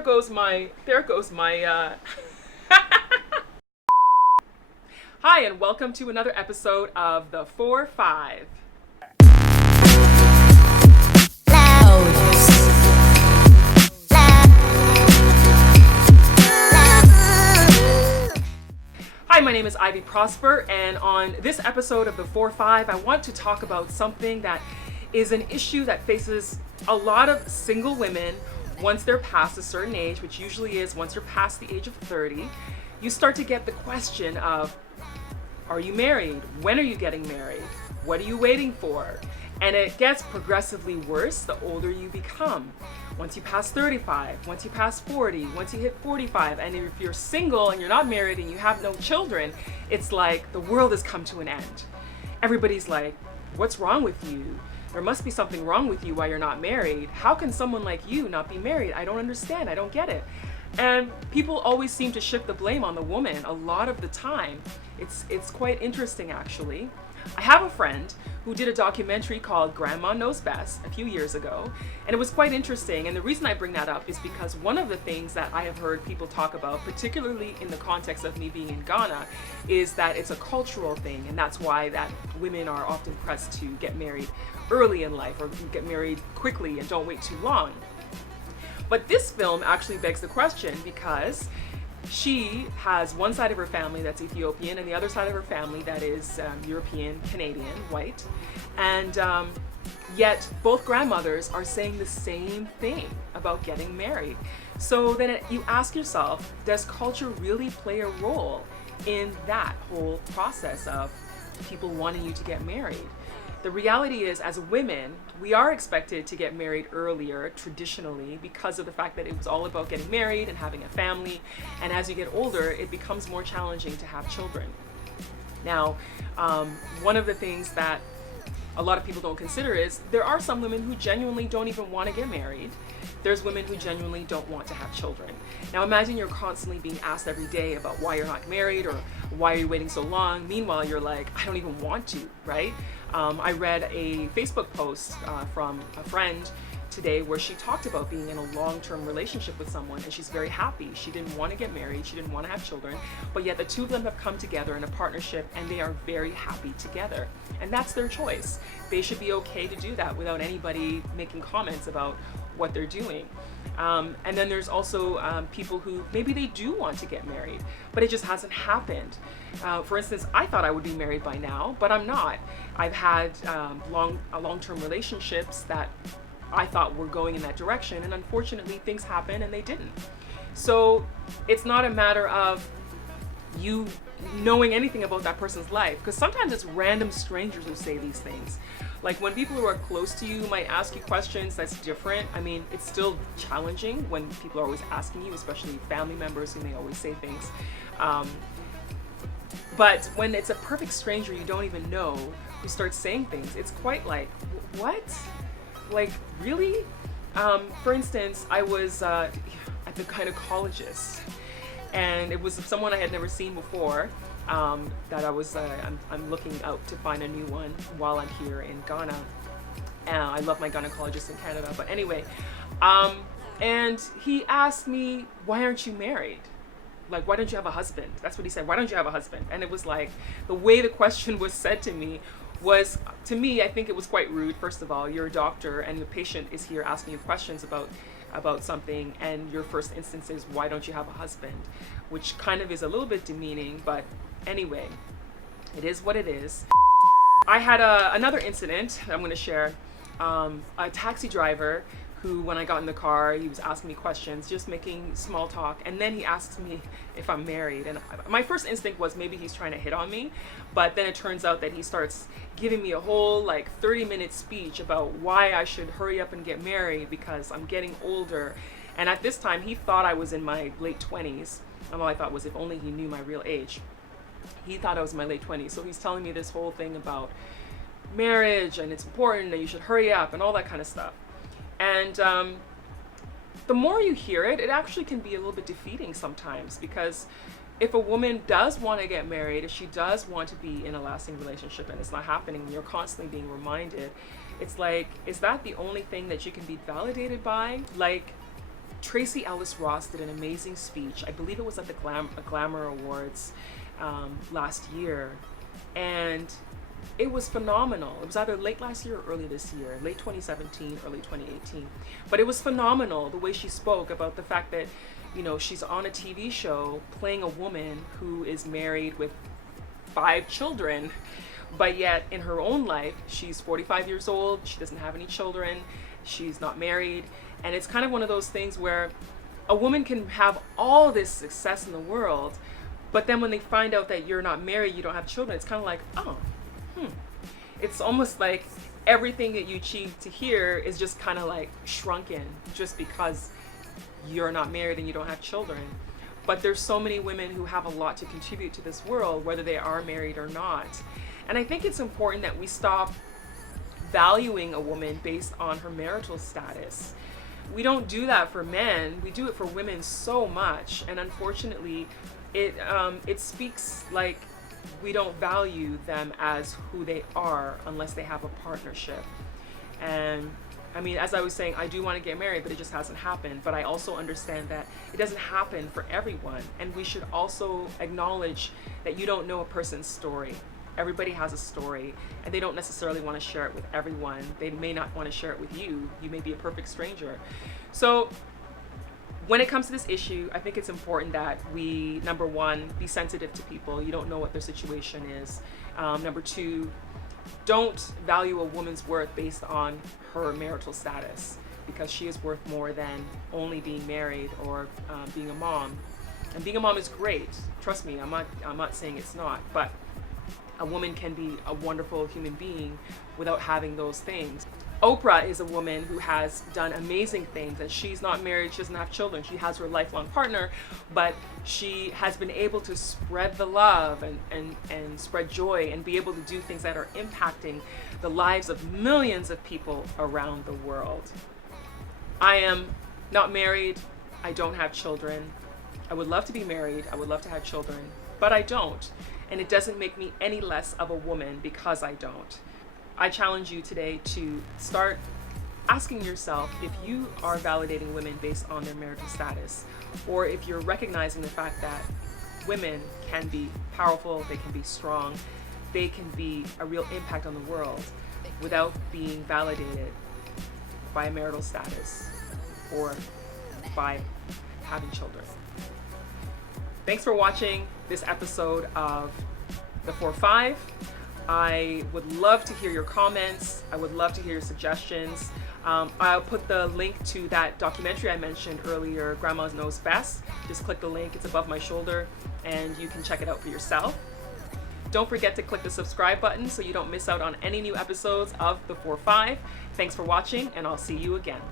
there goes my Hi, and welcome to another episode of the 4-5. Hi, my name is Ivy Prosper, and on this episode of the 4-5, I want to talk about something that is an issue that faces a lot of single women once they're past a certain age, which usually is once you're past the age of 30. You start to get the question of, are you married? When are you getting married? What are you waiting for? And it gets progressively worse the older you become. Once you pass 35, once you pass 40, once you hit 45, and if you're single and you're not married and you have no children, it's like the world has come to an end. Everybody's like, what's wrong with you? There must be something wrong with you while you're not married. How can someone like you not be married? I don't understand. I don't get it. And people always seem to shift the blame on the woman a lot of the time. It's quite interesting, actually. I have a friend who did a documentary called Grandma Knows Best a few years ago, and it was quite interesting. And the reason I bring that up is because one of the things that I have heard people talk about, particularly in the context of me being in Ghana, is that it's a cultural thing, and that's why that women are often pressed to get married early in life or get married quickly and don't wait too long. But this film actually begs the question because she has one side of her family that's Ethiopian and the other side of her family that is European, Canadian, white. And yet both grandmothers are saying the same thing about getting married. So then you ask yourself, does culture really play a role in that whole process of people wanting you to get married? The reality is, as women, we are expected to get married earlier traditionally because of the fact that it was all about getting married and having a family. And as you get older, it becomes more challenging to have children. Now, one of the things that a lot of people don't consider is there are some women who genuinely don't even want to get married. There's women who genuinely don't want to have children. Now imagine you're constantly being asked every day about why you're not married or why are you waiting so long. Meanwhile, you're like, I don't even want to, right? I read a Facebook post from a friend today where she talked about being in a long-term relationship with someone and she's very happy. She didn't want to get married, she didn't want to have children, but yet the two of them have come together in a partnership and they are very happy together. And that's their choice. They should be okay to do that without anybody making comments about what they're doing. And then there's also people who maybe they do want to get married, but it just hasn't happened. For instance, I thought I would be married by now, but I'm not. I've had long-term relationships that I thought were going in that direction, and unfortunately things happen and they didn't. So it's not a matter of you knowing anything about that person's life, because sometimes it's random strangers who say these things. Like when people who are close to you might ask you questions, that's different. I mean, it's still challenging when people are always asking you, especially family members who may always say things. But when it's a perfect stranger you don't even know who starts saying things, it's quite like, what? Like, really? For instance, I was at the gynecologist, and it was someone I had never seen before, that I was, I'm looking out to find a new one while I'm here in Ghana. I love my gynecologist in Canada, but anyway, and he asked me, why aren't you married? Like, why don't you have a husband? That's what he said, why don't you have a husband? And it was like, the way the question was said to me was, to me, I think it was quite rude. First of all, you're a doctor and the patient is here asking you questions about something, and your first instance is, why don't you have a husband? Which kind of is a little bit demeaning, but anyway, it is what it is. I had another incident that I'm going to share. A taxi driver who, when I got in the car, he was asking me questions, just making small talk, and then he asks me if I'm married, and my first instinct was maybe he's trying to hit on me, but then it turns out that he starts giving me a whole 30-minute speech about why I should hurry up and get married because I'm getting older. And at this time he thought I was in my late 20s, and all I thought was, if only he knew my real age. He thought I was in my late 20s, so he's telling me this whole thing about marriage and it's important and you should hurry up and all that kind of stuff. And the more you hear it, it actually can be a little bit defeating sometimes, because if a woman does want to get married, if she does want to be in a lasting relationship and it's not happening, and you're constantly being reminded, it's like, is that the only thing that you can be validated by? Like, Tracy Ellis Ross did an amazing speech. I believe it was at the Glamour Awards last year, and it was phenomenal. It was either late last year or early this year, late 2017, early 2018. But it was phenomenal the way she spoke about the fact that, you know, she's on a TV show playing a woman who is married with 5 children, but yet in her own life, she's 45 years old, she doesn't have any children, she's not married. And it's kind of one of those things where a woman can have all this success in the world, but then when they find out that you're not married, you don't have children, it's kind of like, oh, It's almost like everything that you achieve to here is just kind of like shrunken just because you're not married and you don't have children. But there's so many women who have a lot to contribute to this world, whether they are married or not. And I think it's important that we stop valuing a woman based on her marital status. We don't do that for men, we do it for women so much. And unfortunately, it speaks like we don't value them as who they are unless they have a partnership. And I mean, as I was saying, I do want to get married, but it just hasn't happened. But I also understand that it doesn't happen for everyone. And we should also acknowledge that you don't know a person's story. Everybody has a story, and they don't necessarily want to share it with everyone. They may not want to share it with you. You may be a perfect stranger. So when it comes to this issue, I think it's important that we, number one, be sensitive to people. You don't know what their situation is. Number two, don't value a woman's worth based on her marital status, because she is worth more than only being married or being a mom. And being a mom is great. Trust me, I'm not saying it's not, but a woman can be a wonderful human being without having those things. Oprah is a woman who has done amazing things, and she's not married, she doesn't have children, she has her lifelong partner, but she has been able to spread the love and spread joy and be able to do things that are impacting the lives of millions of people around the world. I am not married, I don't have children. I would love to be married, I would love to have children, but I don't. And it doesn't make me any less of a woman because I don't. I challenge you today to start asking yourself if you are validating women based on their marital status, or if you're recognizing the fact that women can be powerful, they can be strong, they can be a real impact on the world without being validated by a marital status or by having children. Thanks for watching this episode of The 4-5. I would love to hear your comments. I would love to hear your suggestions. I'll put the link to that documentary I mentioned earlier, Grandma Knows Best. Just click the link, it's above my shoulder, and you can check it out for yourself. Don't forget to click the subscribe button so you don't miss out on any new episodes of The 4-5. Thanks for watching, and I'll see you again.